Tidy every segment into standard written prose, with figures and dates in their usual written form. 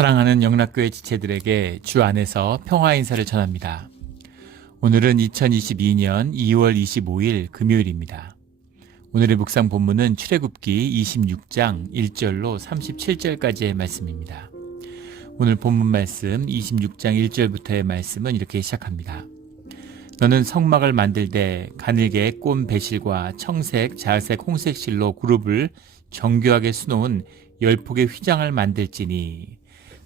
사랑하는 영락교회 지체들에게 주 안에서 평화 인사를 전합니다. 오늘은 2022년 2월 25일 금요일입니다. 오늘의 묵상 본문은 출애굽기 26장 1절로 37절까지의 말씀입니다. 오늘 본문 말씀 26장 1절부터의 말씀은 이렇게 시작합니다. 너는 성막을 만들되 가늘게 꼰 배실과 청색, 자색, 홍색 실로 그룹을 정교하게 수놓은 10폭의 휘장을 만들지니.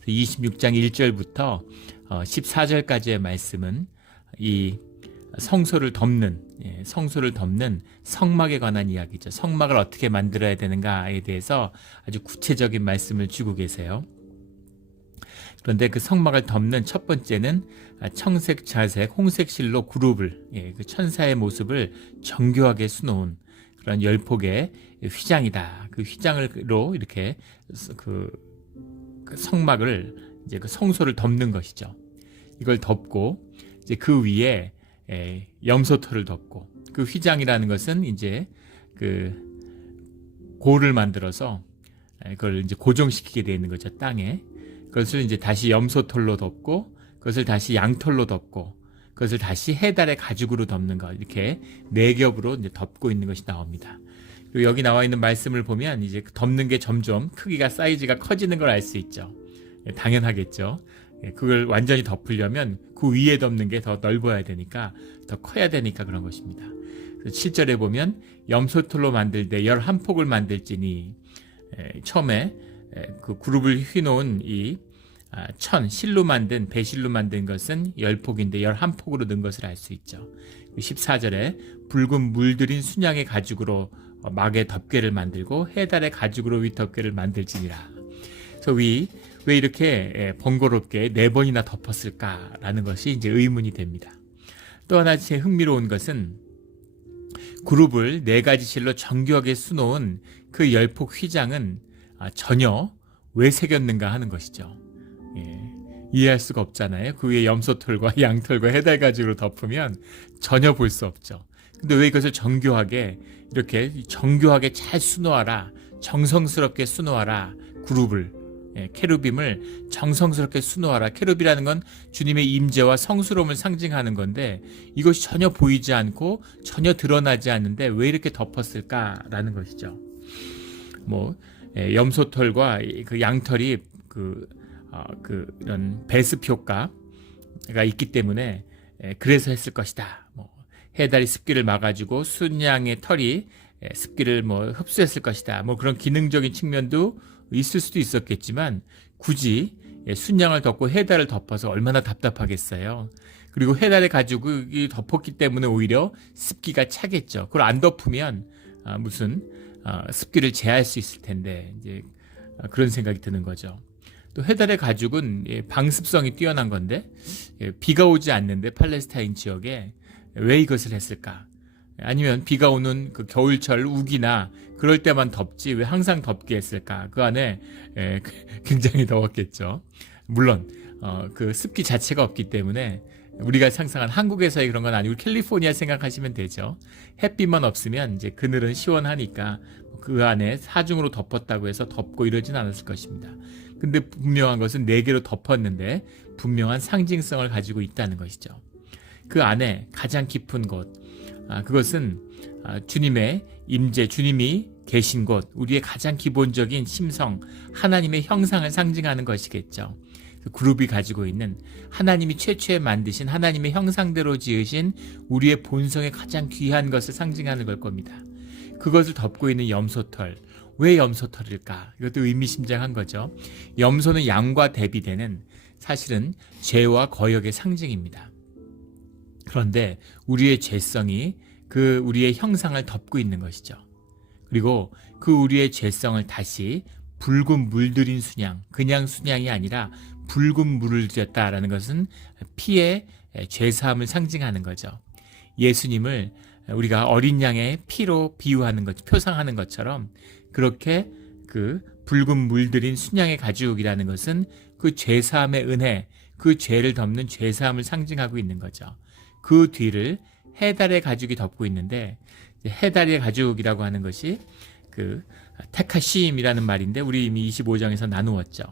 26장 1절부터 14절까지의 말씀은 이 성소를 덮는 성막에 관한 이야기죠. 성막을 어떻게 만들어야 되는가에 대해서 아주 구체적인 말씀을 주고 계세요. 그런데 그 성막을 덮는 첫 번째는 청색, 자색, 홍색 실로 그룹을 그 천사의 모습을 정교하게 수놓은 그런 10폭의 휘장이다. 그 휘장으로 이렇게 그 성막을 이제 그 성소를 덮는 것이죠. 이걸 덮고 이제 그 위에 염소털을 덮고, 그 휘장이라는 것은 이제 그 고를 만들어서 그걸 이제 고정시키게 되어 있는 거죠, 땅에. 그것을 이제 다시 염소털로 덮고, 그것을 다시 양털로 덮고, 그것을 다시 해달의 가죽으로 덮는 것, 이렇게 4겹으로 이제 덮고 있는 것이 나옵니다. 그리고 여기 나와 있는 말씀을 보면 이제 덮는 게 점점 크기가, 사이즈가 커지는 걸 알 수 있죠. 당연하겠죠. 그걸 완전히 덮으려면 그 위에 덮는 게 더 넓어야 되니까, 더 커야 되니까 그런 것입니다. 7절에 보면 염소털로 만들되 11폭을 만들지니, 처음에 그 그룹을 휘놓은 이 실로 만든, 배실로 만든 것은 10폭인데 11폭으로 는 것을 알 수 있죠. 14절에 붉은 물들인 순양의 가죽으로 막의 덮개를 만들고 해달의 가죽으로 위 덮개를 만들지니라. 그래서 왜 이렇게 번거롭게 4번이나 덮었을까라는 것이 이제 의문이 됩니다. 또 하나 제 흥미로운 것은 그룹을 4가지 실로 정교하게 수놓은 그 10폭 휘장은 전혀 왜 새겼는가 하는 것이죠. 이해할 수가 없잖아요. 그 위에 염소털과 양털과 해달 가죽으로 덮으면 전혀 볼 수 없죠. 근데 왜 이것을 이렇게 정교하게 잘 수놓아라, 정성스럽게 수놓아라, 그룹을, 케루빔을 정성스럽게 수놓아라. 케루비라는 건 주님의 임재와 성스러움을 상징하는 건데, 이것이 전혀 보이지 않고 전혀 드러나지 않는데 왜 이렇게 덮었을까라는 것이죠. 염소털과 그 양털이 이런 배습 효과가 있기 때문에 그래서 했을 것이다. 해달이 습기를 막아주고 순양의 털이 습기를 흡수했을 것이다. 그런 기능적인 측면도 있을 수도 있었겠지만, 굳이 순양을 덮고 해달을 덮어서 얼마나 답답하겠어요. 그리고 해달의 가죽이 덮었기 때문에 오히려 습기가 차겠죠. 그걸 안 덮으면 습기를 제어할 수 있을 텐데, 이제 그런 생각이 드는 거죠. 또 해달의 가죽은 방습성이 뛰어난 건데, 비가 오지 않는데 팔레스타인 지역에 왜 이것을 했을까? 아니면 비가 오는 그 겨울철 우기나 그럴 때만 덥지 왜 항상 덥게 했을까? 그 안에 굉장히 더웠겠죠. 물론 그 습기 자체가 없기 때문에 우리가 상상한 한국에서의 그런 건 아니고 캘리포니아 생각하시면 되죠. 햇빛만 없으면 이제 그늘은 시원하니까 그 안에 사중으로 덮었다고 해서 덥고 이러진 않았을 것입니다. 근데 분명한 것은 4개로 덮었는데 분명한 상징성을 가지고 있다는 것이죠. 그 안에 가장 깊은 곳, 그것은 주님의 임재, 주님이 계신 곳, 우리의 가장 기본적인 심성, 하나님의 형상을 상징하는 것이겠죠. 그 그룹이 가지고 있는 하나님이 최초에 만드신 하나님의 형상대로 지으신 우리의 본성의 가장 귀한 것을 상징하는 걸 겁니다. 그것을 덮고 있는 염소털, 왜 염소털일까? 이것도 의미심장한 거죠. 염소는 양과 대비되는, 사실은 죄와 거역의 상징입니다. 그런데 우리의 죄성이 그 우리의 형상을 덮고 있는 것이죠. 그리고 그 우리의 죄성을 다시 붉은 물들인 순양, 그냥 순양이 아니라 붉은 물을 들였다라는 것은 피의 죄사함을 상징하는 거죠. 예수님을 우리가 어린 양의 피로 비유하는 것, 표상하는 것처럼, 그렇게 그 붉은 물들인 순양의 가죽이라는 것은 그 죄사함의 은혜, 그 죄를 덮는 죄사함을 상징하고 있는 거죠. 그 뒤를 해달의 가죽이 덮고 있는데, 해달의 가죽이라고 하는 것이 그 테카심이라는 말인데, 우리 이미 25장에서 나누었죠.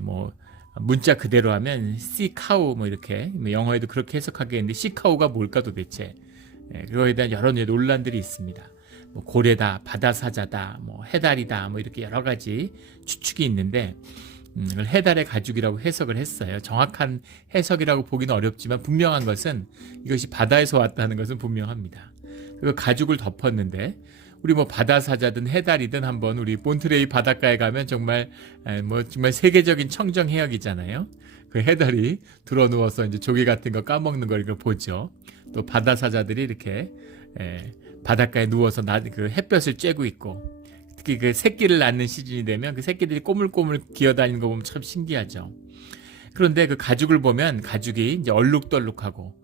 뭐 문자 그대로 하면 씨카우 뭐 이렇게 뭐 영어에도 그렇게 해석하겠는데 씨카우가 뭘까 도대체? 그거에 대한 여러 논란들이 있습니다. 뭐 고래다, 바다사자다, 뭐 해달이다, 뭐 이렇게 여러 가지 추측이 있는데 이걸 해달의 가죽이라고 해석을 했어요. 정확한 해석이라고 보기는 어렵지만 분명한 것은 이것이 바다에서 왔다는 것은 분명합니다. 그 가죽을 덮었는데 우리 뭐 바다사자든 해달이든 한번 우리 몬트레이 바닷가에 가면 정말 정말 세계적인 청정 해역이잖아요. 그 해달이 들어 누워서 이제 조개 같은 거 까먹는 걸 보죠. 또 바다사자들이 이렇게 바닷가에 누워서 그 햇볕을 쬐고 있고, 특히 그 새끼를 낳는 시즌이 되면 그 새끼들이 꼬물꼬물 기어다니는 거 보면 참 신기하죠. 그런데 그 가죽을 보면 가죽이 이제 얼룩덜룩하고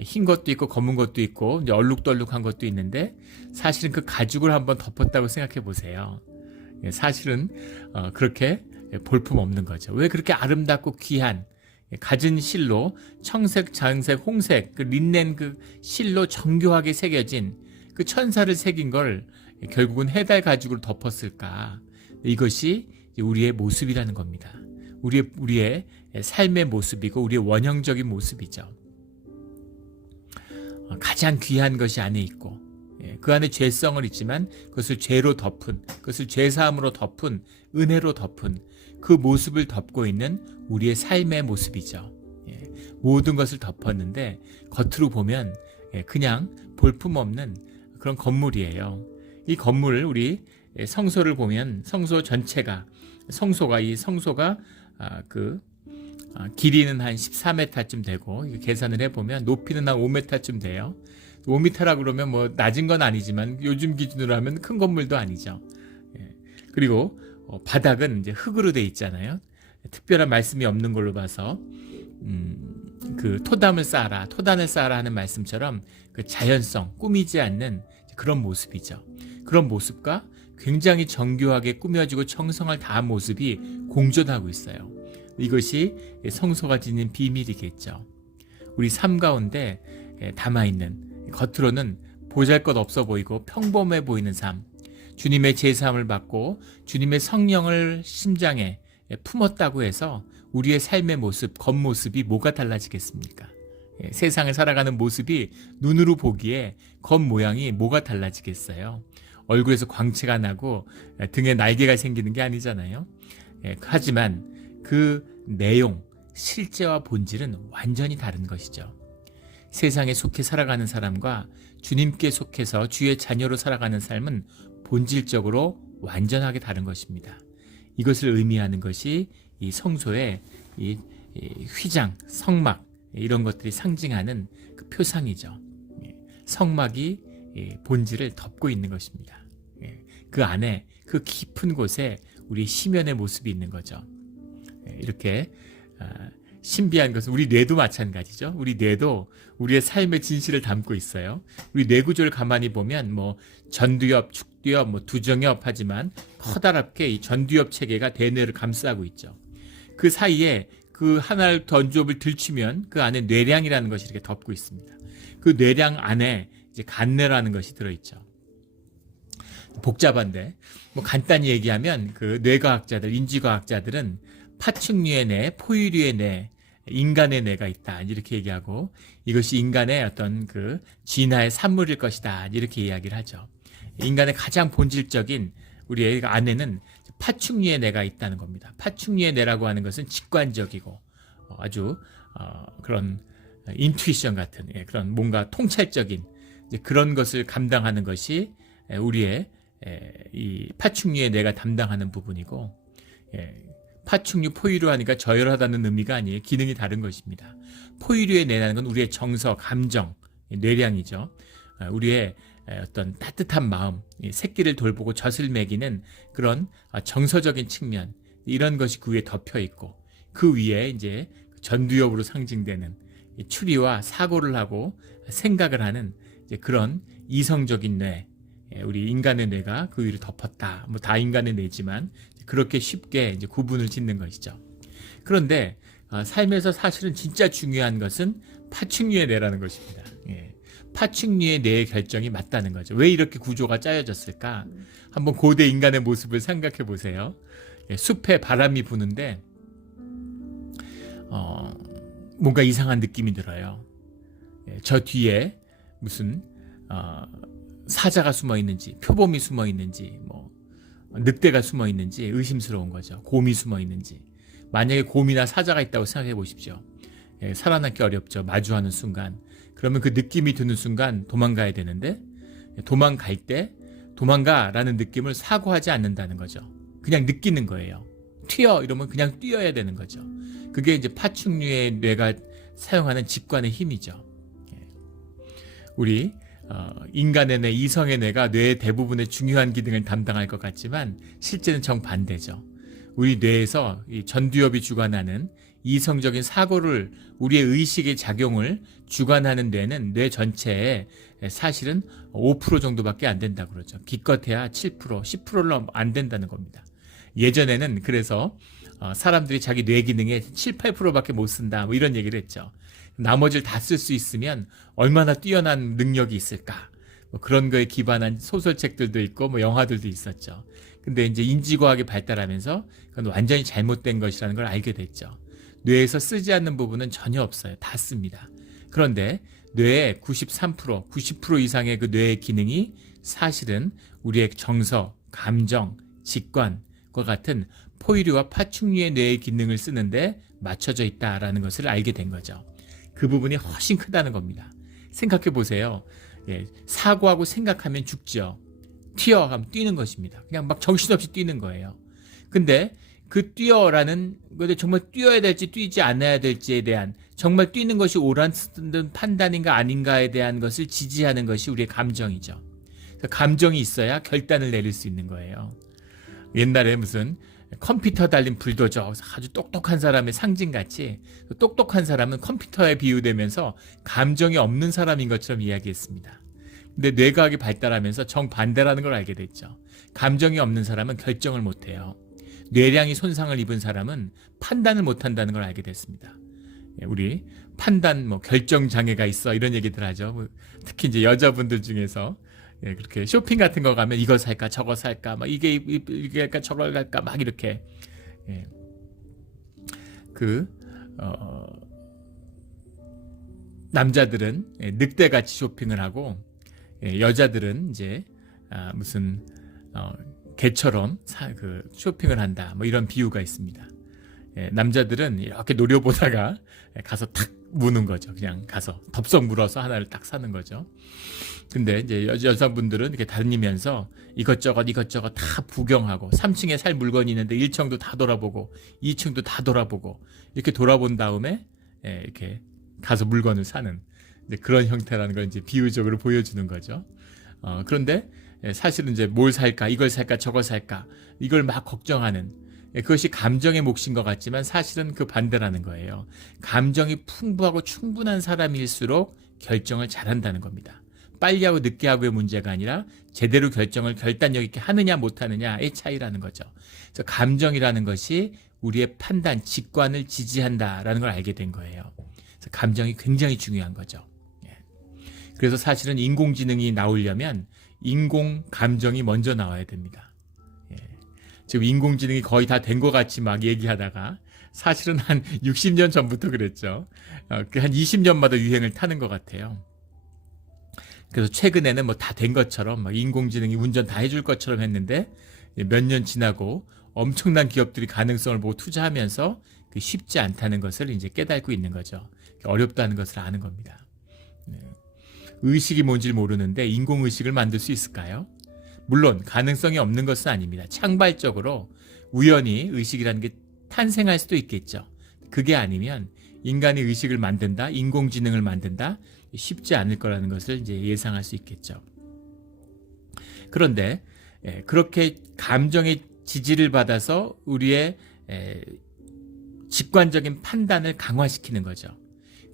흰 것도 있고 검은 것도 있고 이제 얼룩덜룩한 것도 있는데 사실은 그 가죽을 한번 덮었다고 생각해 보세요. 사실은 그렇게 볼품 없는 거죠. 왜 그렇게 아름답고 귀한 갖은 실로 청색, 장색, 홍색 그 린넨 그 실로 정교하게 새겨진 그 천사를 새긴 걸 결국은 해달 가죽으로 덮었을까? 이것이 우리의 모습이라는 겁니다. 우리의 삶의 모습이고 우리의 원형적인 모습이죠. 가장 귀한 것이 안에 있고 그 안에 죄성을 있지만 그것을 죄로 덮은, 그것을 죄사함으로 덮은, 은혜로 덮은 그 모습을 덮고 있는 우리의 삶의 모습이죠. 모든 것을 덮었는데 겉으로 보면 그냥 볼품없는 그런 건물이에요. 이 건물 우리 성소를 보면 성소 전체가 이 성소가 길이는 한 14m쯤 되고 계산을 해보면 높이는 한 5m쯤 돼요. 5m라 그러면 뭐 낮은 건 아니지만 요즘 기준으로 하면 큰 건물도 아니죠. 그리고 바닥은 이제 흙으로 돼 있잖아요. 특별한 말씀이 없는 걸로 봐서 그 토단을 쌓아라 하는 말씀처럼 그 자연성, 꾸미지 않는 그런 모습이죠. 그런 모습과 굉장히 정교하게 꾸며지고 정성을 다한 모습이 공존하고 있어요. 이것이 성소가 지닌 비밀이겠죠. 우리 삶 가운데 담아있는 겉으로는 보잘것없어 보이고 평범해 보이는 삶, 주님의 제사함을 받고 주님의 성령을 심장에 품었다고 해서 우리의 삶의 모습, 겉모습이 뭐가 달라지겠습니까? 세상을 살아가는 모습이 눈으로 보기에 겉모양이 뭐가 달라지겠어요? 얼굴에서 광채가 나고 등에 날개가 생기는 게 아니잖아요. 하지만 그 내용, 실제와 본질은 완전히 다른 것이죠. 세상에 속해 살아가는 사람과 주님께 속해서 주의 자녀로 살아가는 삶은 본질적으로 완전하게 다른 것입니다. 이것을 의미하는 것이 이 성소의 이 휘장, 성막 이런 것들이 상징하는 그 표상이죠. 성막이 본질을 덮고 있는 것입니다. 그 안에 그 깊은 곳에 우리 심연의 모습이 있는 거죠. 이렇게 신비한 것은 우리 뇌도 마찬가지죠. 우리 뇌도 우리의 삶의 진실을 담고 있어요. 우리 뇌 구조를 가만히 보면 뭐 전두엽, 축두엽, 뭐 두정엽 하지만 커다랗게 이 전두엽 체계가 대뇌를 감싸고 있죠. 그 사이에 그 하나를 전두엽을 들치면 그 안에 뇌량이라는 것이 이렇게 덮고 있습니다. 그 뇌량 안에 이제 간뇌라는 것이 들어있죠. 복잡한데 뭐 간단히 얘기하면 그 뇌과학자들, 인지과학자들은 파충류의 뇌, 포유류의 뇌, 인간의 뇌가 있다 이렇게 얘기하고 이것이 인간의 어떤 그 진화의 산물일 것이다 이렇게 이야기를 하죠. 인간의 가장 본질적인 우리의 안에는 파충류의 뇌가 있다는 겁니다. 파충류의 뇌라고 하는 것은 직관적이고 아주 그런 인투이션 같은 그런 뭔가 통찰적인 그런 것을 감당하는 것이 우리의 이 파충류의 뇌가 담당하는 부분이고 파충류, 포유류 하니까 저열하다는 의미가 아니에요. 기능이 다른 것입니다. 포유류의 뇌라는 건 우리의 정서, 감정, 뇌량이죠. 우리의 어떤 따뜻한 마음, 새끼를 돌보고 젖을 먹이는 그런 정서적인 측면 이런 것이 그 위에 덮여 있고 그 위에 이제 전두엽으로 상징되는 추리와 사고를 하고 생각을 하는 이제 그런 이성적인 뇌, 우리 인간의 뇌가 그 위를 덮었다. 뭐 다 인간의 뇌지만 그렇게 쉽게 이제 구분을 짓는 것이죠. 그런데 삶에서 사실은 진짜 중요한 것은 파충류의 뇌라는 것입니다. 파충류의 뇌의 결정이 맞다는 거죠. 왜 이렇게 구조가 짜여졌을까? 한번 고대 인간의 모습을 생각해 보세요. 숲에 바람이 부는데 뭔가 이상한 느낌이 들어요. 저 뒤에 무슨 사자가 숨어 있는지, 표범이 숨어 있는지, 뭐 늑대가 숨어 있는지 의심스러운 거죠. 곰이 숨어 있는지. 만약에 곰이나 사자가 있다고 생각해 보십시오. 살아남기 어렵죠. 마주하는 순간. 그러면 그 느낌이 드는 순간 도망가야 되는데, 도망갈 때 도망가라는 느낌을 사고하지 않는다는 거죠. 그냥 느끼는 거예요. 튀어 이러면 그냥 뛰어야 되는 거죠. 그게 이제 파충류의 뇌가 사용하는 직관의 힘이죠. 우리 인간의 뇌, 이성의 뇌가 뇌의 대부분의 중요한 기능을 담당할 것 같지만 실제는 정반대죠. 우리 뇌에서 이 전두엽이 주관하는 이성적인 사고를, 우리의 의식의 작용을 주관하는 뇌는 뇌 전체에 사실은 5% 정도밖에 안 된다고 그러죠. 기껏해야 7%, 10%로 안 된다는 겁니다. 예전에는 그래서 사람들이 자기 뇌 기능의 7, 8%밖에 못 쓴다, 뭐 이런 얘기를 했죠. 나머지를 다 쓸 수 있으면 얼마나 뛰어난 능력이 있을까. 뭐 그런 거에 기반한 소설책들도 있고 뭐 영화들도 있었죠. 근데 이제 인지과학이 발달하면서 그건 완전히 잘못된 것이라는 걸 알게 됐죠. 뇌에서 쓰지 않는 부분은 전혀 없어요. 다 씁니다. 그런데 뇌의 93%, 90% 이상의 그 뇌의 기능이 사실은 우리의 정서, 감정, 직관과 같은 포유류와 파충류의 뇌의 기능을 쓰는데 맞춰져 있다라는 것을 알게 된 거죠. 그 부분이 훨씬 크다는 겁니다. 생각해 보세요. 사고하고 생각하면 죽죠. 튀어 하면 뛰는 것입니다. 그냥 막 정신없이 뛰는 거예요. 근데 그 뛰어라는 것에 정말 뛰어야 될지 뛰지 않아야 될지에 대한, 정말 뛰는 것이 옳은 판단인가 아닌가에 대한 것을 지지하는 것이 우리의 감정이죠. 감정이 있어야 결단을 내릴 수 있는 거예요. 옛날에 무슨 컴퓨터 달린 불도저, 아주 똑똑한 사람의 상징같이 똑똑한 사람은 컴퓨터에 비유되면서 감정이 없는 사람인 것처럼 이야기했습니다. 근데 뇌과학이 발달하면서 정반대라는 걸 알게 됐죠. 감정이 없는 사람은 결정을 못해요. 뇌량이 손상을 입은 사람은 판단을 못한다는 걸 알게 됐습니다. 우리 판단, 결정 장애가 있어 이런 얘기들 하죠. 특히 이제 여자분들 중에서 그렇게 쇼핑 같은 거 가면 이거 살까 저거 살까 막 이게 할까 저걸 갈까 막 이렇게 남자들은 늑대같이 쇼핑을 하고 여자들은 이제 무슨 개처럼 쇼핑을 한다, 뭐 이런 비유가 있습니다. 남자들은 이렇게 노려보다가 가서 탁 무는 거죠. 그냥 가서 덥석 물어서 하나를 딱 사는 거죠. 근데 이제 여자분들은 이렇게 다니면서 이것저것 다 구경하고 3층에 살 물건이 있는데 1층도 다 돌아보고 2층도 다 돌아보고 이렇게 돌아본 다음에 이렇게 가서 물건을 사는 이제 그런 형태라는 걸 이제 비유적으로 보여주는 거죠. 그런데 사실은 이제 뭘 살까, 이걸 살까, 저걸 살까, 이걸 막 걱정하는, 그것이 감정의 몫인 것 같지만 사실은 그 반대라는 거예요. 감정이 풍부하고 충분한 사람일수록 결정을 잘한다는 겁니다. 빨리 하고 늦게 하고의 문제가 아니라 제대로 결정을 결단력 있게 하느냐 못하느냐의 차이라는 거죠. 그래서 감정이라는 것이 우리의 판단, 직관을 지지한다라는 걸 알게 된 거예요. 그래서 감정이 굉장히 중요한 거죠. 그래서 사실은 인공지능이 나오려면 인공 감정이 먼저 나와야 됩니다. 지금 인공지능이 거의 다 된 것 같이 막 얘기하다가 사실은 한 60년 전부터 그랬죠. 한 20년마다 유행을 타는 것 같아요. 그래서 최근에는 뭐 다 된 것처럼 막 인공지능이 운전 다 해줄 것처럼 했는데 몇 년 지나고 엄청난 기업들이 가능성을 보고 투자하면서 쉽지 않다는 것을 이제 깨닫고 있는 거죠. 어렵다는 것을 아는 겁니다. 의식이 뭔지 모르는데 인공의식을 만들 수 있을까요? 물론 가능성이 없는 것은 아닙니다. 창발적으로 우연히 의식이라는 게 탄생할 수도 있겠죠. 그게 아니면 인간이 의식을 만든다, 인공지능을 만든다, 쉽지 않을 거라는 것을 이제 예상할 수 있겠죠. 그런데 그렇게 감정의 지지를 받아서 우리의 직관적인 판단을 강화시키는 거죠.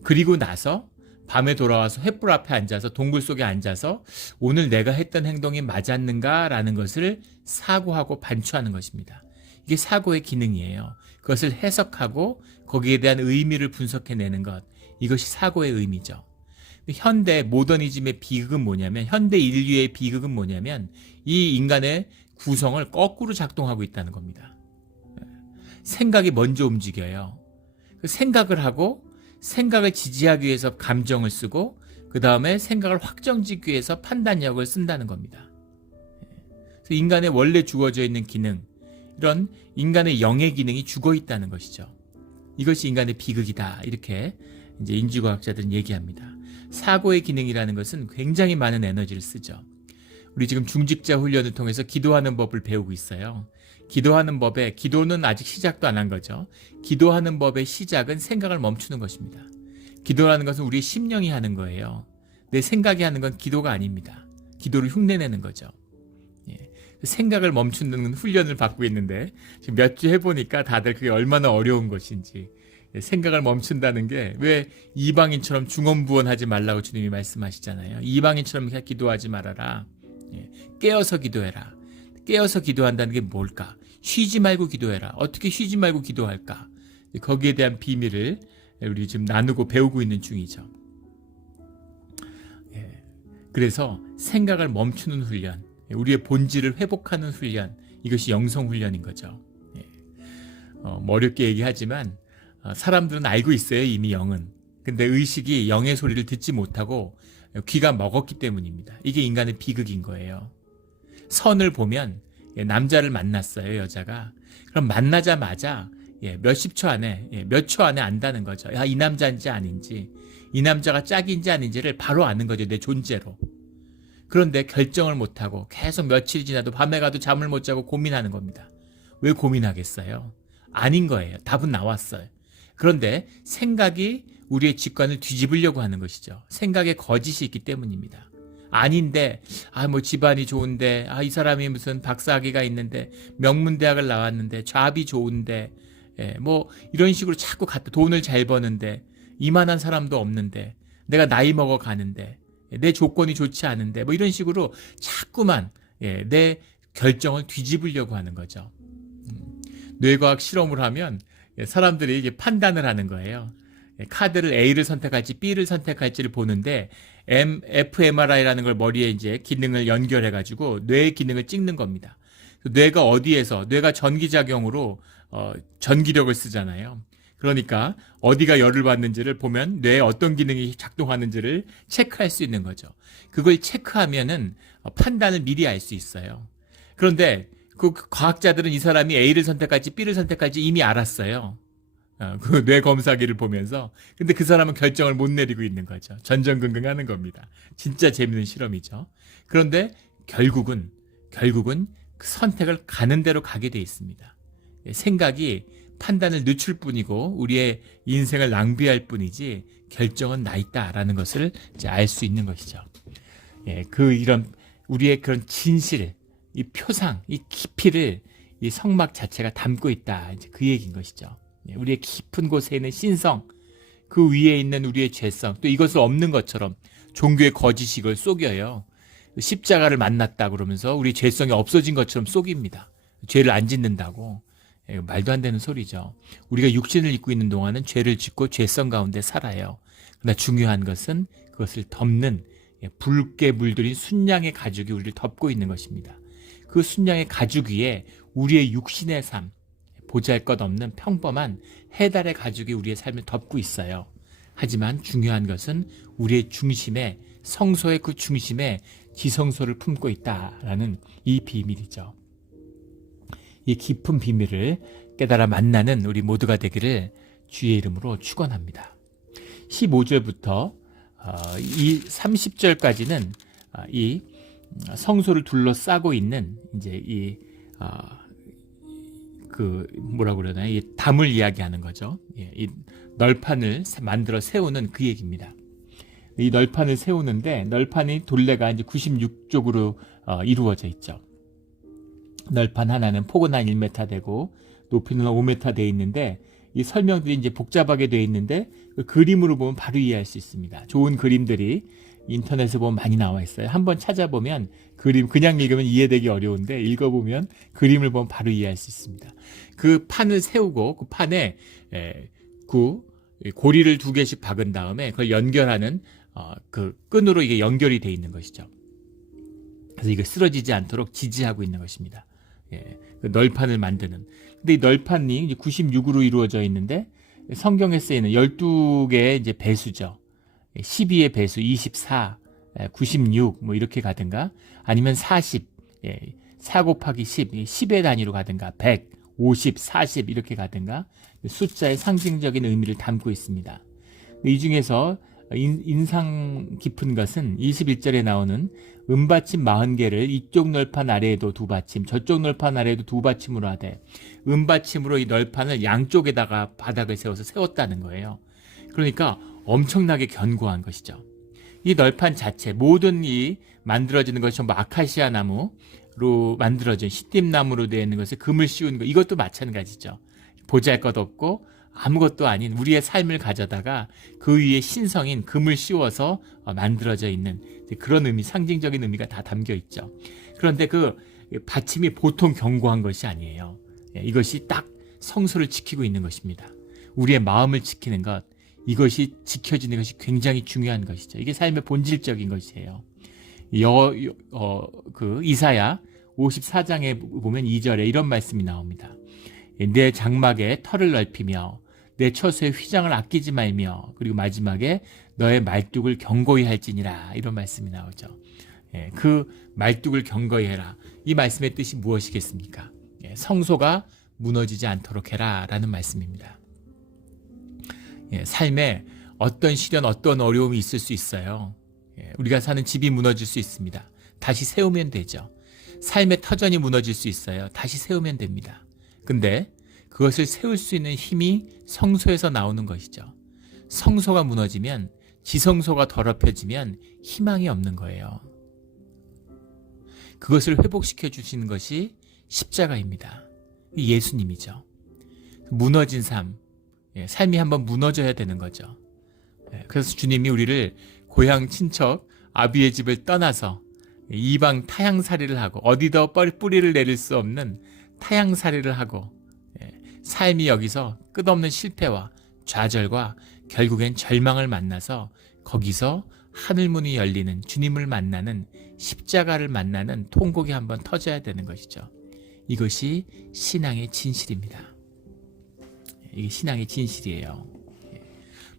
그리고 나서 밤에 돌아와서 횃불 앞에 앉아서 동굴 속에 앉아서 오늘 내가 했던 행동이 맞았는가라는 것을 사고하고 반추하는 것입니다. 이게 사고의 기능이에요. 그것을 해석하고 거기에 대한 의미를 분석해내는 것, 이것이 사고의 의미죠. 현대 모더니즘의 비극은 뭐냐면, 현대 인류의 비극은 뭐냐면 이 인간의 구성을 거꾸로 작동하고 있다는 겁니다. 생각이 먼저 움직여요. 그 생각을 하고 생각을 지지하기 위해서 감정을 쓰고 그 다음에 생각을 확정짓기 위해서 판단력을 쓴다는 겁니다. 그래서 인간의 원래 주어져 있는 기능, 이런 인간의 영의 기능이 죽어 있다는 것이죠. 이것이 인간의 비극이다. 이렇게 이제 인지과학자들은 얘기합니다. 사고의 기능이라는 것은 굉장히 많은 에너지를 쓰죠. 우리 지금 중직자 훈련을 통해서 기도하는 법을 배우고 있어요. 기도하는 법에, 기도는 아직 시작도 안 한 거죠. 기도하는 법의 시작은 생각을 멈추는 것입니다. 기도라는 것은 우리의 심령이 하는 거예요. 내 생각이 하는 건 기도가 아닙니다. 기도를 흉내내는 거죠. 예. 생각을 멈추는 훈련을 받고 있는데 지금 몇 주 해보니까 다들 그게 얼마나 어려운 것인지, 생각을 멈춘다는 게 왜 이방인처럼 중언부언하지 말라고 주님이 말씀하시잖아요. 이방인처럼 기도하지 말아라. 깨어서 기도해라. 깨어서 기도한다는 게 뭘까? 쉬지 말고 기도해라. 어떻게 쉬지 말고 기도할까? 거기에 대한 비밀을 우리 지금 나누고 배우고 있는 중이죠. 그래서 생각을 멈추는 훈련, 우리의 본질을 회복하는 훈련, 이것이 영성 훈련인 거죠. 어렵게 얘기하지만 사람들은 알고 있어요, 이미 영은. 근데 의식이 영의 소리를 듣지 못하고 귀가 먹었기 때문입니다. 이게 인간의 비극인 거예요. 선을 보면 남자를 만났어요, 여자가. 그럼 만나자마자 몇십 초 안에, 몇 초 안에 안다는 거죠. 이 남자인지 아닌지, 이 남자가 짝인지 아닌지를 바로 아는 거죠, 내 존재로. 그런데 결정을 못하고 계속 며칠이 지나도 밤에 가도 잠을 못 자고 고민하는 겁니다. 왜 고민하겠어요? 아닌 거예요. 답은 나왔어요. 그런데 생각이 우리의 직관을 뒤집으려고 하는 것이죠. 생각에 거짓이 있기 때문입니다. 아닌데, 뭐 집안이 좋은데, 이 사람이 무슨 박사학위가 있는데, 명문대학을 나왔는데, 잡이 좋은데, 뭐 이런 식으로 자꾸 돈을 잘 버는데, 이만한 사람도 없는데, 내가 나이 먹어 가는데, 내 조건이 좋지 않은데, 뭐 이런 식으로 자꾸만 내 결정을 뒤집으려고 하는 거죠. 뇌과학 실험을 하면 사람들이 이게 판단을 하는 거예요. 카드를 A를 선택할지 B를 선택할지를 보는데 fMRI라는 걸 머리에 이제 기능을 연결해 가지고 뇌의 기능을 찍는 겁니다. 뇌가 어디에서, 뇌가 전기작용으로 전기력을 쓰잖아요. 그러니까 어디가 열을 받는지를 보면 뇌에 어떤 기능이 작동하는지를 체크할 수 있는 거죠. 그걸 체크하면은 판단을 미리 알 수 있어요. 그런데 그 과학자들은 이 사람이 A를 선택할지 B를 선택할지 이미 알았어요. 그 뇌 검사기를 보면서. 근데 그 사람은 결정을 못 내리고 있는 거죠. 전전긍긍하는 겁니다. 진짜 재밌는 실험이죠. 그런데 결국은 그 선택을 가는 대로 가게 돼 있습니다. 생각이 판단을 늦출 뿐이고 우리의 인생을 낭비할 뿐이지 결정은 나 있다라는 것을 이제 알 수 있는 것이죠. 이런 우리의 그런 진실, 이 표상, 이 깊이를 이 성막 자체가 담고 있다. 이제 그 얘기인 것이죠. 우리의 깊은 곳에 있는 신성, 그 위에 있는 우리의 죄성, 또 이것을 없는 것처럼 종교의 거짓이 이걸 속여요. 십자가를 만났다 그러면서 우리 죄성이 없어진 것처럼 속입니다. 죄를 안 짓는다고. 말도 안 되는 소리죠. 우리가 육신을 입고 있는 동안은 죄를 짓고 죄성 가운데 살아요. 그러나 중요한 것은 그것을 덮는 붉게 물들인 순양의 가죽이 우리를 덮고 있는 것입니다. 그 순양의 가죽 위에 우리의 육신의 삶, 보잘것없는 평범한 해달의 가죽이 우리의 삶을 덮고 있어요. 하지만 중요한 것은 우리의 중심에, 성소의 그 중심에 지성소를 품고 있다라는 이 비밀이죠. 이 깊은 비밀을 깨달아 만나는 우리 모두가 되기를 주의 이름으로 축원합니다. 15절부터 이 30절까지는 이 성소를 둘러싸고 있는 이제 이 담을 이야기하는 거죠. 이 널판을 만들어 세우는 그 얘기입니다. 이 널판을 세우는데 널판이 둘레가 이제 96쪽으로 이루어져 있죠. 널판 하나는 폭은 한 1m 되고 높이는 5m 되어 있는데 이 설명들이 이제 복잡하게 되어 있는데 그 그림으로 보면 바로 이해할 수 있습니다. 좋은 그림들이 인터넷에 보면 많이 나와 있어요. 한번 찾아보면 그림 그냥 읽으면 이해되기 어려운데 읽어보면 그림을 보면 바로 이해할 수 있습니다. 그 판을 세우고 그 판에 고리를 2개씩 박은 다음에 그걸 연결하는 그 끈으로 이게 연결이 되어 있는 것이죠. 그래서 이게 쓰러지지 않도록 지지하고 있는 것입니다. 그 널판을 만드는. 근데 이 널판이 이제 96으로 이루어져 있는데 성경에 쓰이는 12개의 이제 배수죠. 12의 배수 24, 96 뭐 이렇게 가든가 아니면 40, 4 곱하기 10, 10의 단위로 가든가 100, 50, 40 이렇게 가든가 숫자의 상징적인 의미를 담고 있습니다. 이 중에서 인상 깊은 것은 21절에 나오는 은받침 40개를 이쪽 널판 아래에도 두 받침 저쪽 널판 아래에도 두 받침으로 하되 은받침으로 이 널판을 양쪽에다가 바닥을 세워서 세웠다는 거예요. 그러니까 엄청나게 견고한 것이죠. 이 널판 자체 모든 이 만들어지는 것이 전부 아카시아 나무로 만들어진 시띠나무로 되어 있는 것에 금을 씌우는 것 이것도 마찬가지죠. 보잘것없고 아무것도 아닌 우리의 삶을 가져다가 그 위에 신성인 금을 씌워서 만들어져 있는 그런 의미, 상징적인 의미가 다 담겨 있죠. 그런데 그 받침이 보통 견고한 것이 아니에요. 이것이 딱 성소를 지키고 있는 것입니다. 우리의 마음을 지키는 것, 이것이 지켜지는 것이 굉장히 중요한 것이죠. 이게 삶의 본질적인 것이에요. 이사야 54장에 보면 2절에 이런 말씀이 나옵니다. 내 장막에 털을 넓히며 내 처소에 휘장을 아끼지 말며 그리고 마지막에 너의 말뚝을 견고히 할지니라 이런 말씀이 나오죠. 그 말뚝을 견고히 해라. 이 말씀의 뜻이 무엇이겠습니까? 성소가 무너지지 않도록 해라 라는 말씀입니다. 삶에 어떤 시련, 어떤 어려움이 있을 수 있어요. 우리가 사는 집이 무너질 수 있습니다. 다시 세우면 되죠. 삶의 터전이 무너질 수 있어요. 다시 세우면 됩니다. 근데 그것을 세울 수 있는 힘이 성소에서 나오는 것이죠. 성소가 무너지면 지성소가 더럽혀지면 희망이 없는 거예요. 그것을 회복시켜 주시는 것이 십자가입니다. 예수님이죠. 무너진 삶이 한번 무너져야 되는 거죠. 그래서 주님이 우리를 고향 친척 아비의 집을 떠나서 이방 타향살이를 하고 어디더 뿌리를 내릴 수 없는 타향살이를 하고 삶이 여기서 끝없는 실패와 좌절과 결국엔 절망을 만나서 거기서 하늘문이 열리는 주님을 만나는 십자가를 만나는 통곡이 한번 터져야 되는 것이죠. 이것이 신앙의 진실입니다. 이게 신앙의 진실이에요.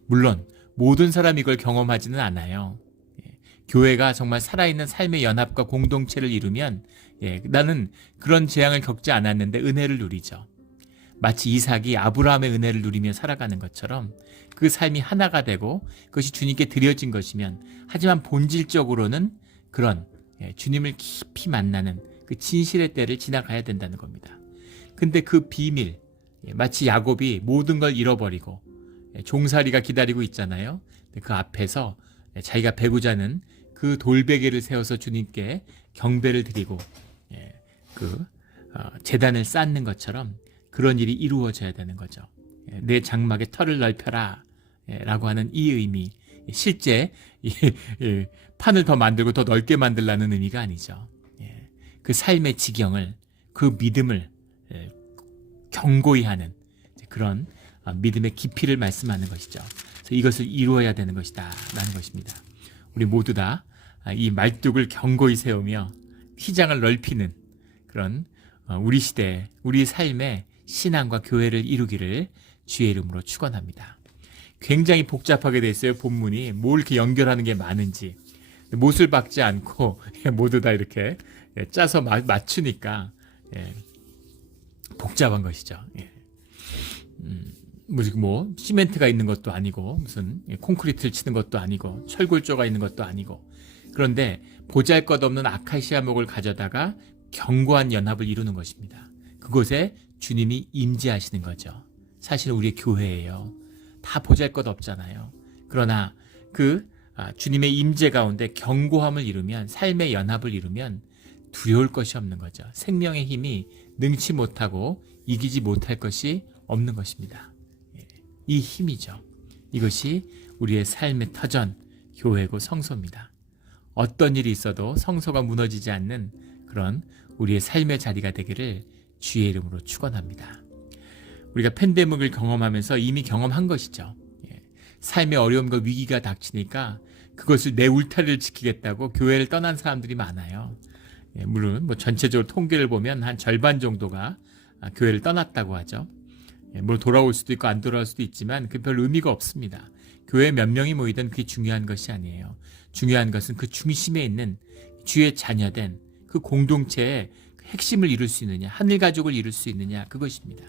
물론 모든 사람이 이걸 경험하지는 않아요. 교회가 정말 살아있는 삶의 연합과 공동체를 이루면 나는 그런 재앙을 겪지 않았는데 은혜를 누리죠. 마치 이삭이 아브라함의 은혜를 누리며 살아가는 것처럼 그 삶이 하나가 되고 그것이 주님께 드려진 것이면 하지만 본질적으로는 그런 주님을 깊이 만나는 그 진실의 때를 지나가야 된다는 겁니다. 근데 그 비밀 마치 야곱이 모든 걸 잃어버리고 종살이가 기다리고 있잖아요. 그 앞에서 자기가 베고자 하는 그 돌베개를 세워서 주님께 경배를 드리고 제단을 쌓는 것처럼 그런 일이 이루어져야 되는 거죠. 내 장막에 털을 넓혀라 라고 하는 이 의미, 실제 판을 더 만들고 더 넓게 만들라는 의미가 아니죠. 그 삶의 지경을, 그 믿음을 견고히 하는 그런 믿음의 깊이를 말씀하는 것이죠. 그래서 이것을 이루어야 되는 것이다 라는 것입니다. 우리 모두 다 이 말뚝을 견고히 세우며 휘장을 넓히는 그런 우리 시대, 우리 삶의 신앙과 교회를 이루기를 주의 이름으로 축원합니다. 굉장히 복잡하게 돼 있어요. 본문이 뭘 이렇게 연결하는 게 많은지 못을 박지 않고 모두 다 이렇게 짜서 맞추니까 복잡한 것이죠. 뭐 시멘트가 있는 것도 아니고 무슨 콘크리트를 치는 것도 아니고 철골조가 있는 것도 아니고 그런데 보잘것없는 아카시아 목을 가져다가 견고한 연합을 이루는 것입니다. 그곳에 주님이 임재하시는 거죠. 사실 우리의 교회예요. 다 보잘것없잖아요. 그러나 그 주님의 임재 가운데 견고함을 이루면 삶의 연합을 이루면 두려울 것이 없는 거죠. 생명의 힘이 능치 못하고 이기지 못할 것이 없는 것입니다. 이 힘이죠. 이것이 우리의 삶의 터전, 교회고 성소입니다. 어떤 일이 있어도 성소가 무너지지 않는 그런 우리의 삶의 자리가 되기를 주의 이름으로 축원합니다. 우리가 팬데믹을 경험하면서 이미 경험한 것이죠. 삶의 어려움과 위기가 닥치니까 그것을 내 울타리를 지키겠다고 교회를 떠난 사람들이 많아요. 물론 전체적으로 통계를 보면 한 절반 정도가 교회를 떠났다고 하죠. 물론 돌아올 수도 있고 안 돌아올 수도 있지만 그 별 의미가 없습니다. 교회 몇 명이 모이든 그게 중요한 것이 아니에요. 중요한 것은 그 중심에 있는 주의 자녀된 그 공동체의 핵심을 이룰 수 있느냐, 하늘 가족을 이룰 수 있느냐, 그것입니다.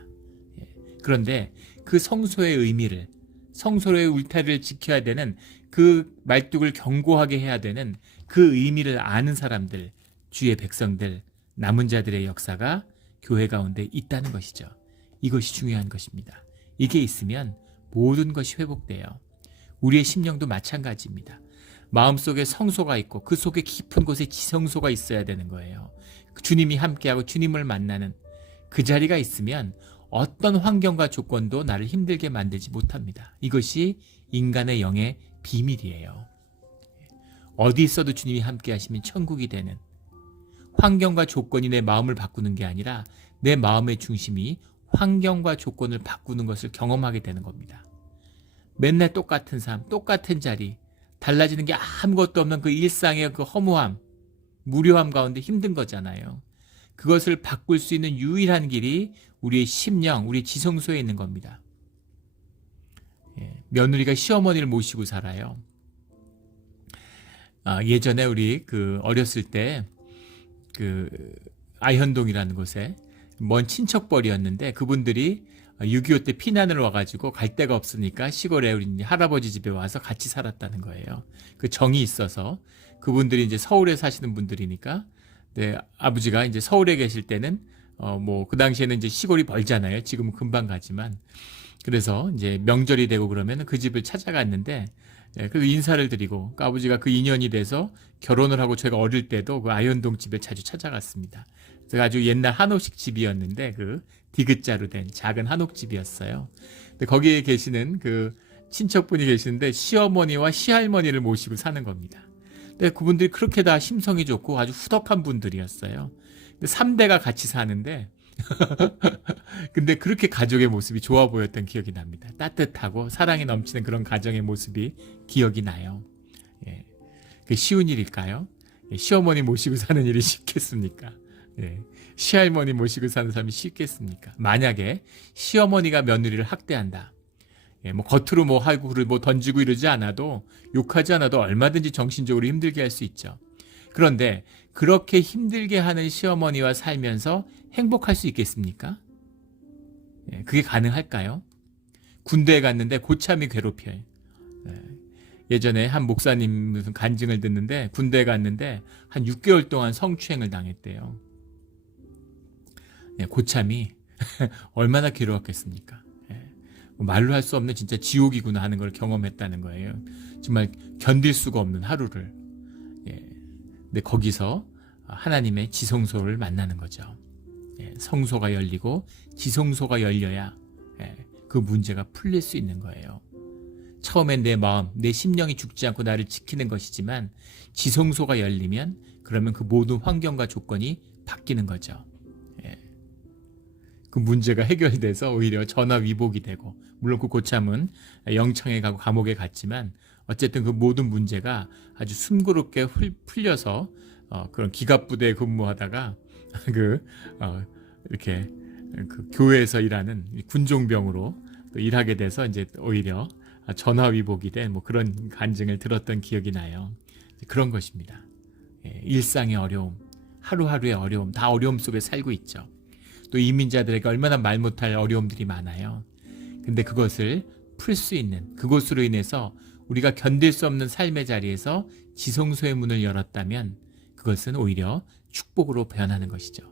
그런데 그 성소의 의미를, 성소의 울타리를 지켜야 되는 그 말뚝을 견고하게 해야 되는 그 의미를 아는 사람들, 주의 백성들, 남은 자들의 역사가 교회 가운데 있다는 것이죠. 이것이 중요한 것입니다. 이게 있으면 모든 것이 회복돼요. 우리의 심령도 마찬가지입니다. 마음속에 성소가 있고 그 속에 깊은 곳에 지성소가 있어야 되는 거예요. 주님이 함께하고 주님을 만나는 그 자리가 있으면 어떤 환경과 조건도 나를 힘들게 만들지 못합니다. 이것이 인간의 영의 비밀이에요. 어디 있어도 주님이 함께 하시면 천국이 되는, 환경과 조건이 내 마음을 바꾸는 게 아니라 내 마음의 중심이 환경과 조건을 바꾸는 것을 경험하게 되는 겁니다. 맨날 똑같은 삶, 똑같은 자리, 달라지는 게 아무것도 없는 그 일상의 그 허무함, 무료함 가운데 힘든 거잖아요. 그것을 바꿀 수 있는 유일한 길이 우리의 심령, 우리의 지성소에 있는 겁니다. 며느리가 시어머니를 모시고 살아요. 예전에 우리 어렸을 때 아현동이라는 곳에 먼 친척벌이었는데 그분들이 6.25 때 피난을 와가지고 갈 데가 없으니까 시골에 우리 할아버지 집에 와서 같이 살았다는 거예요. 그 정이 있어서 그분들이 이제 서울에 사시는 분들이니까, 네, 아버지가 이제 서울에 계실 때는 그 당시에는 이제 시골이 멀잖아요. 지금은 금방 가지만. 그래서 이제 명절이 되고 그러면 그 집을 찾아갔는데, 그래서 인사를 드리고, 그 아버지가 그 인연이 돼서 결혼을 하고 제가 어릴 때도 그 아현동 집에 자주 찾아갔습니다. 그래서 아주 옛날 한옥식 집이었는데 그 디귿자로 된 작은 한옥집이었어요. 근데 거기에 계시는 그 친척분이 계시는데 시어머니와 시할머니를 모시고 사는 겁니다. 근데 그분들이 그렇게 다 심성이 좋고 아주 후덕한 분들이었어요. 근데 3대가 같이 사는데 근데 그렇게 가족의 모습이 좋아 보였던 기억이 납니다. 따뜻하고 사랑이 넘치는 그런 가정의 모습이 기억이 나요. 그게 쉬운 일일까요? 시어머니 모시고 사는 일이 쉽겠습니까? 시할머니 모시고 사는 사람이 쉽겠습니까? 만약에 시어머니가 며느리를 학대한다. 겉으로 하고 던지고 이러지 않아도, 욕하지 않아도 얼마든지 정신적으로 힘들게 할 수 있죠. 그런데 그렇게 힘들게 하는 시어머니와 살면서 행복할 수 있겠습니까? 그게 가능할까요? 군대에 갔는데 고참이 괴롭혀요. 예전에 한 목사님 무슨 간증을 듣는데 군대에 갔는데 한 6개월 동안 성추행을 당했대요. 고참이 얼마나 괴로웠겠습니까? 말로 할 수 없는 진짜 지옥이구나 하는 걸 경험했다는 거예요. 정말 견딜 수가 없는 하루를. 근데 거기서 하나님의 지성소를 만나는 거죠. 성소가 열리고 지성소가 열려야 그 문제가 풀릴 수 있는 거예요. 처음엔 내 마음, 내 심령이 죽지 않고 나를 지키는 것이지만 지성소가 열리면 그러면 그 모든 환경과 조건이 바뀌는 거죠. 그 문제가 해결돼서 오히려 전화위복이 되고, 물론 그 고참은 영창에 가고 감옥에 갔지만 어쨌든 그 모든 문제가 아주 숨고롭게 풀려서 그런 기갑부대에 근무하다가 이렇게 그 교회에서 일하는 군종병으로 또 일하게 돼서 이제 오히려 전화위복이 된 그런 간증을 들었던 기억이 나요. 그런 것입니다. 일상의 어려움, 하루하루의 어려움, 다 어려움 속에 살고 있죠. 또 이민자들에게 얼마나 말 못할 어려움들이 많아요. 근데 그것을 풀 수 있는, 그것으로 인해서 우리가 견딜 수 없는 삶의 자리에서 지성소의 문을 열었다면 그것은 오히려 축복으로 변하는 것이죠.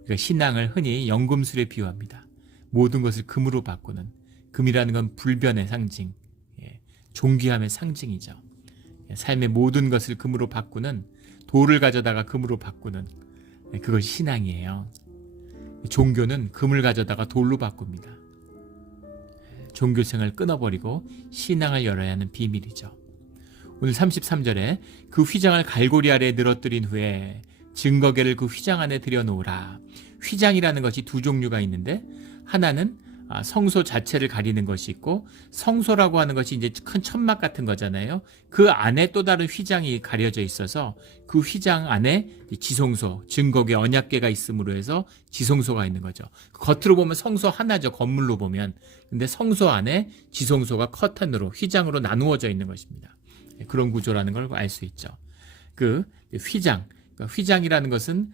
우리가 신앙을 흔히 연금술에 비유합니다. 모든 것을 금으로 바꾸는, 금이라는 건 불변의 상징, 존귀함의 상징이죠. 삶의 모든 것을 금으로 바꾸는, 돌을 가져다가 금으로 바꾸는, 그것이 신앙이에요. 종교는 금을 가져다가 돌로 바꿉니다. 종교생활을 끊어버리고 신앙을 열어야 하는 비밀이죠. 오늘 33절에 그 휘장을 갈고리 아래에 늘어뜨린 후에 증거계를 그 휘장 안에 들여놓으라. 휘장이라는 것이 두 종류가 있는데, 하나는 성소 자체를 가리는 것이 있고, 성소라고 하는 것이 이제 큰 천막 같은 거잖아요. 그 안에 또 다른 휘장이 가려져 있어서 그 휘장 안에 지성소, 증거계 언약궤가 있음으로 해서 지성소가 있는 거죠. 겉으로 보면 성소 하나죠. 건물로 보면. 근데 성소 안에 지성소가 커튼으로, 휘장으로 나누어져 있는 것입니다. 그런 구조라는 걸 알 수 있죠. 그 휘장, 그러니까 휘장이라는 것은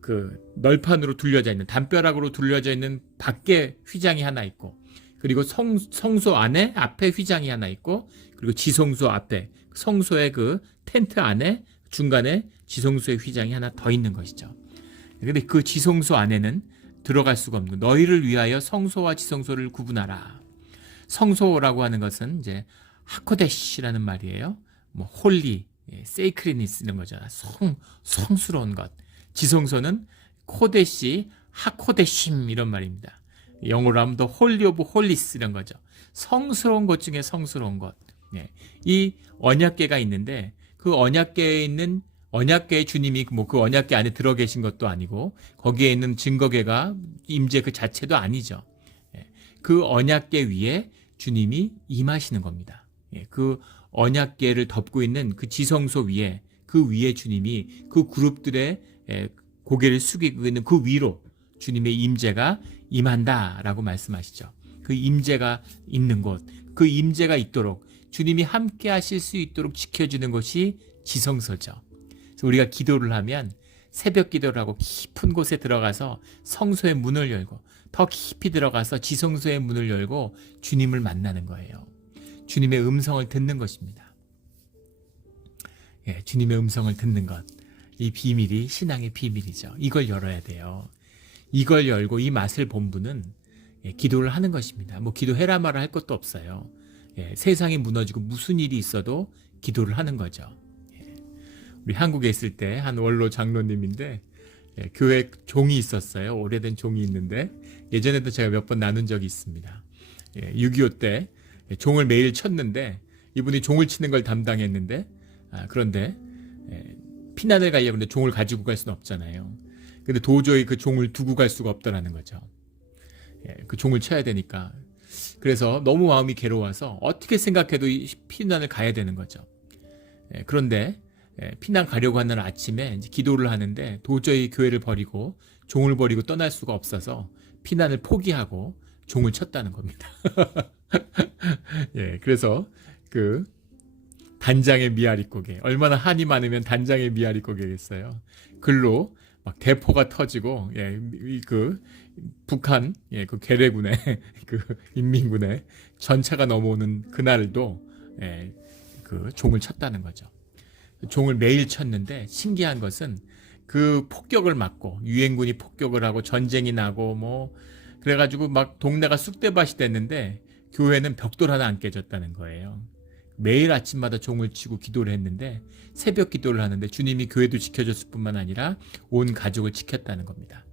그 널판으로 둘려져 있는, 담벼락으로 둘려져 있는 밖에 휘장이 하나 있고, 그리고 성소 안에 앞에 휘장이 하나 있고, 그리고 지성소 앞에 성소의 그 텐트 안에 중간에 지성소의 휘장이 하나 더 있는 것이죠. 근데 그 지성소 안에는 들어갈 수가 없는, 너희를 위하여 성소와 지성소를 구분하라. 성소라고 하는 것은 이제 하코데시라는 말이에요. 뭐 홀리, 세이크리니스 이런 거잖아. 성스러운 것. 지성소는 코데시, 하코데심 이런 말입니다. 영어로 하면 더 홀리 오브 홀리스 이런 거죠. 성스러운 것 중에 성스러운 것. 이 언약궤가 있는데, 그 언약궤에 있는, 언약궤의 주님이 뭐 그 언약궤 안에 들어 계신 것도 아니고, 거기에 있는 증거궤가 임재 그 자체도 아니죠. 그 언약궤 위에 주님이 임하시는 겁니다. 그 언약궤를 덮고 있는 그 지성소 위에, 그 위에 주님이 그 그룹들의 고개를 숙이고 있는 그 위로 주님의 임재가 임한다라고 말씀하시죠. 그 임재가 있는 곳, 그 임재가 있도록, 주님이 함께 하실 수 있도록 지켜주는 것이 지성소죠. 그래서 우리가 기도를 하면 새벽 기도를 하고 깊은 곳에 들어가서 성소의 문을 열고, 더 깊이 들어가서 지성소의 문을 열고 주님을 만나는 거예요. 주님의 음성을 듣는 것입니다. 주님의 음성을 듣는 것. 이 비밀이 신앙의 비밀이죠. 이걸 열어야 돼요. 이걸 열고 이 맛을 본 분은 기도를 하는 것입니다. 뭐 기도해라 말을 할 것도 없어요. 세상이 무너지고 무슨 일이 있어도 기도를 하는 거죠. 우리 한국에 있을 때 한 원로 장로님인데, 교회 종이 있었어요. 오래된 종이 있는데, 예전에도 제가 몇 번 나눈 적이 있습니다. 6.25 때 종을 매일 쳤는데, 이분이 종을 치는 걸 담당했는데, 그런데 피난을 가려고 하는데 종을 가지고 갈 수는 없잖아요. 근데 도저히 그 종을 두고 갈 수가 없더라는 거죠. 그 종을 쳐야 되니까. 그래서 너무 마음이 괴로워서 어떻게 생각해도 피난을 가야 되는 거죠. 그런데 피난 가려고 하는 아침에 이제 기도를 하는데, 도저히 교회를 버리고 종을 버리고 떠날 수가 없어서 피난을 포기하고 종을 쳤다는 겁니다. 그래서 그 단장의 미아리고개, 얼마나 한이 많으면 단장의 미아리고개겠어요. 글로 막 대포가 터지고, 그 북한 그 괴뢰군의 그 인민군의 전차가 넘어오는 그날도 그 종을 쳤다는 거죠. 종을 매일 쳤는데, 신기한 것은 그 폭격을 맞고, 유엔군이 폭격을 하고 전쟁이 나고 뭐 그래가지고 막 동네가 쑥대밭이 됐는데, 교회는 벽돌 하나 안 깨졌다는 거예요. 매일 아침마다 종을 치고 기도를 했는데, 새벽 기도를 하는데 주님이 교회도 지켜줬을 뿐만 아니라 온 가족을 지켰다는 겁니다.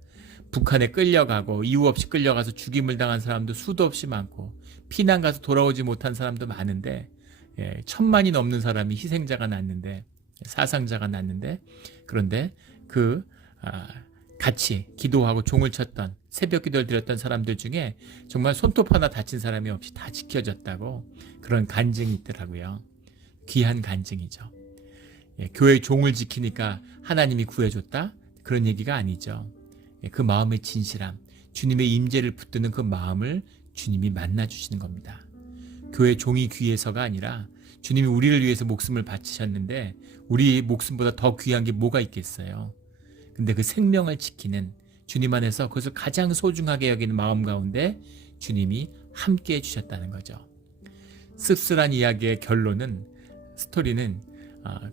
북한에 끌려가고 이유 없이 끌려가서 죽임을 당한 사람도 수도 없이 많고, 피난 가서 돌아오지 못한 사람도 많은데, 1000만이 넘는 사람이 희생자가 났는데, 사상자가 났는데, 그런데 같이 기도하고 종을 쳤던, 새벽 기도를 드렸던 사람들 중에 정말 손톱 하나 다친 사람이 없이 다 지켜졌다고, 그런 간증이 있더라고요. 귀한 간증이죠. 교회 종을 지키니까 하나님이 구해줬다? 그런 얘기가 아니죠. 그 마음의 진실함, 주님의 임재를 붙드는 그 마음을 주님이 만나주시는 겁니다. 교회 종이 귀해서가 아니라, 주님이 우리를 위해서 목숨을 바치셨는데 우리 목숨보다 더 귀한 게 뭐가 있겠어요. 근데 그 생명을 지키는, 주님 안에서 그것을 가장 소중하게 여기는 마음 가운데 주님이 함께 해주셨다는 거죠. 씁쓸한 이야기의 결론은, 스토리는,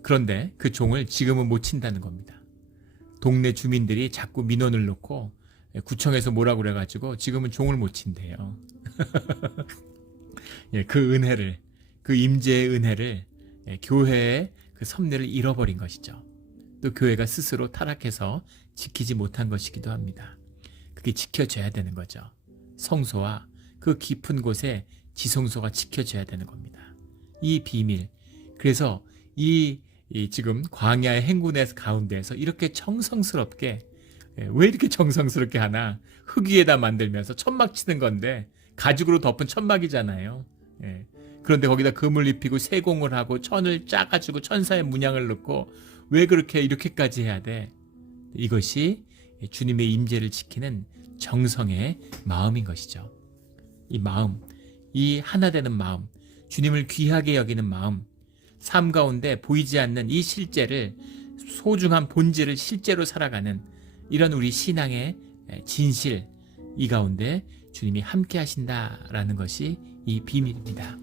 그런데 그 종을 지금은 못 친다는 겁니다. 동네 주민들이 자꾸 민원을 놓고 구청에서 뭐라고 그래가지고 지금은 종을 못 친대요. 그 은혜를, 그 임재의 은혜를, 교회의 그 섭리를 잃어버린 것이죠. 또 교회가 스스로 타락해서 지키지 못한 것이기도 합니다. 그게 지켜져야 되는 거죠. 성소와 그 깊은 곳에 지성소가 지켜져야 되는 겁니다. 이 비밀. 그래서 이 지금 광야의 행군의 가운데에서 이렇게 정성스럽게 왜 이렇게 정성스럽게 하나? 흙 위에다 만들면서 천막 치는 건데 가죽으로 덮은 천막이잖아요. 예. 그런데 거기다 금을 입히고 세공을 하고 천을 짜가지고 천사의 문양을 넣고 왜 그렇게 이렇게까지 해야 돼? 이것이 주님의 임재를 지키는 정성의 마음인 것이죠. 이 마음, 이 하나 되는 마음, 주님을 귀하게 여기는 마음, 삶 가운데 보이지 않는 이 실제를, 소중한 본질을 실제로 살아가는 이런 우리 신앙의 진실, 이 가운데 주님이 함께 하신다라는 것이 이 비밀입니다.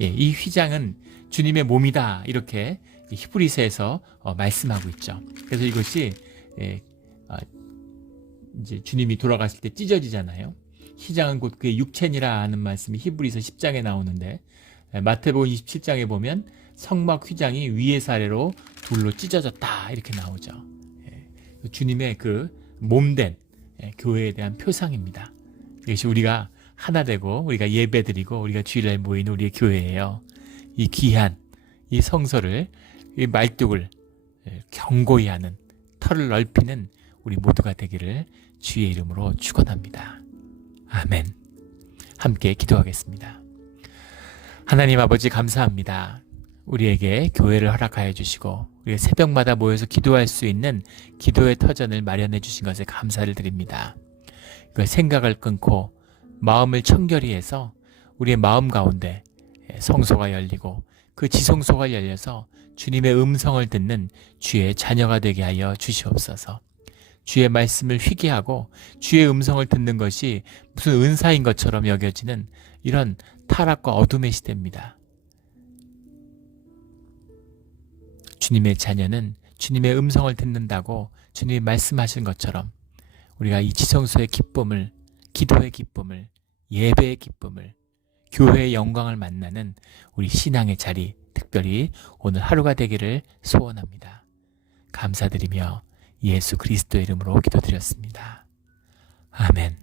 예, 이 휘장은 주님의 몸이다, 이렇게 히브리서에서 말씀하고 있죠. 그래서 이것이 이제 주님이 돌아가실 때 찢어지잖아요. 휘장은 곧 그의 육체니라 하는 말씀이 히브리서 10장에 나오는데, 마태복음 27장에 보면 성막 휘장이 위에서 아래로 둘로 찢어졌다, 이렇게 나오죠. 주님의 그 몸된 교회에 대한 표상입니다. 이것이 우리가 하나 되고 우리가 예배드리고 우리가 주일날 모이는 우리의 교회예요. 이 귀한 이 성소를, 이 말뚝을 견고히 하는, 털을 넓히는 우리 모두가 되기를 주의 이름으로 축원합니다. 아멘. 함께 기도하겠습니다. 하나님 아버지, 감사합니다. 우리에게 교회를 허락하여 주시고 우리가 새벽마다 모여서 기도할 수 있는 기도의 터전을 마련해 주신 것에 감사를 드립니다. 그 생각을 끊고 마음을 청결히 해서 우리의 마음 가운데 성소가 열리고 그 지성소가 열려서 주님의 음성을 듣는 주의 자녀가 되게 하여 주시옵소서. 주의 말씀을 회개하고 주의 음성을 듣는 것이 무슨 은사인 것처럼 여겨지는 이런 타락과 어둠의 시대입니다. 주님의 자녀는 주님의 음성을 듣는다고 주님이 말씀하신 것처럼 우리가 이 지성소의 기쁨을, 기도의 기쁨을, 예배의 기쁨을, 교회의 영광을 만나는 우리 신앙의 자리, 특별히 오늘 하루가 되기를 소원합니다. 감사드리며 예수 그리스도의 이름으로 기도드렸습니다. 아멘.